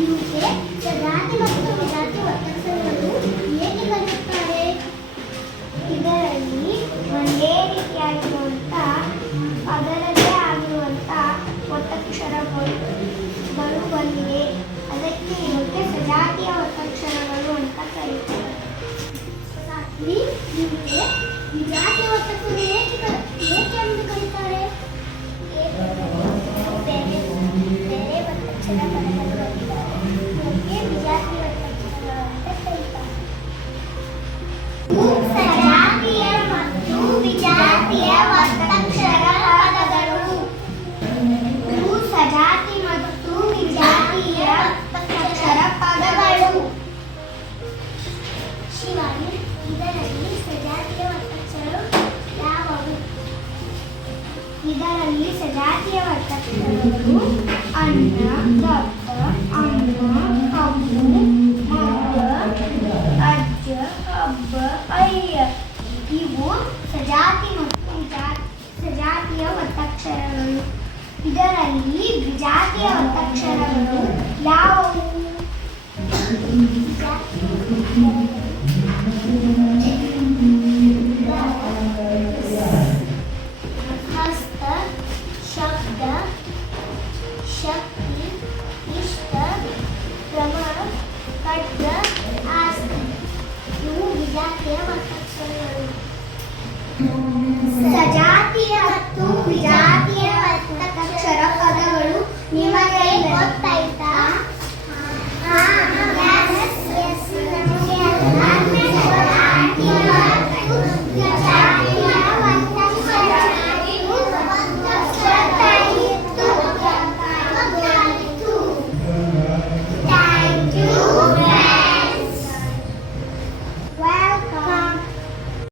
ಇವಕ್ಕೆ ಸಜಾತಿ ಮತ್ತು ವಿಜಾತಿ ಒತ್ತಕ್ಷರಗಳು ಏಕೆ ಕರೆಯುತ್ತಾರೆ? ಇದರಲ್ಲಿ ಒಂದೇ ರೀತಿಯಾಗಿರುವಂಥ ಅದರದ್ದೇ ಆಗಿರುವಂಥ ಒತ್ತಕ್ಷರಗಳು ಬಂದಿವೆ. ಅದಕ್ಕೆ ಇವಕ್ಕೆ ಸಜಾತಿಯ ಒತ್ತಕ್ಷರಗಳು ಅಂತ ಕರೀತಾರೆ. ಇವಕ್ಕೆ ವಿಜಾತಿಯ ಒತ್ತಕ್ಷರ ಏಕೆ ಎಂದು ಕರೀತಾರೆ? ಬೇರೆ ಬೇರೆ ಒತ್ತಕ್ಷರ ಪದಗಳು ಬಂದಿದ್ದಾರೆ. ಇವಕ್ಕೆ ವಿಜಾತಿಯ ಒತ್ತಕ್ಷರಗಳು ಅಂತ ಕರೀತಾರೆ. ಸಜಾತಿಯ ಮತ್ತು ವಿಜಾತಿಯ ಒತ್ತಕ್ಷರ ಪದಗಳು. ಇವು ಸಜಾತಿ ಮತ್ತು ವಿಜಾತಿಯ ಒತ್ತಕ್ಷರ ಪದಗಳು. ಶಿವಾನಿ, ಇದರಲ್ಲಿ ಸಜಾತಿಯ ಒತ್ತಕ್ಷರಗಳು ಯಾವುವು? ಇದರಲ್ಲಿ ಸಜಾತಿಯ ಒತ್ತಕ್ಷರಗಳು ಅನ್ನ, ದಪ್ಪ, ಅಮ್ಮ, ಕಬ್ಬು, ಮಗ, ಅಜ್ಜ, ಹಬ್ಬ, ಅಯ್ಯ. ಇವು ಸಜಾತಿ ಮತ್ತು ಸಜಾತಿಯ ಒತ್ತಕ್ಷರಗಳು. ಇದರಲ್ಲಿ ವಿಜಾತಿಯ ಒತ್ತಕ್ಷರಗಳು ಯಾವುವು? ಹಸ್ತ, ಶಬ್ದ, ಶಕ್ತಿ, ಇಷ್ಟ, ಕ್ರಮ, ಖಡ್ಗ, ಆಸ್ತಿ. ಇವು ವಿಜಾತಿಯ ಒತ್ತಕ್ಷರಗಳು. ಸಜಾತಿಯ ಮತ್ತು ವಿಜಾತಿಯ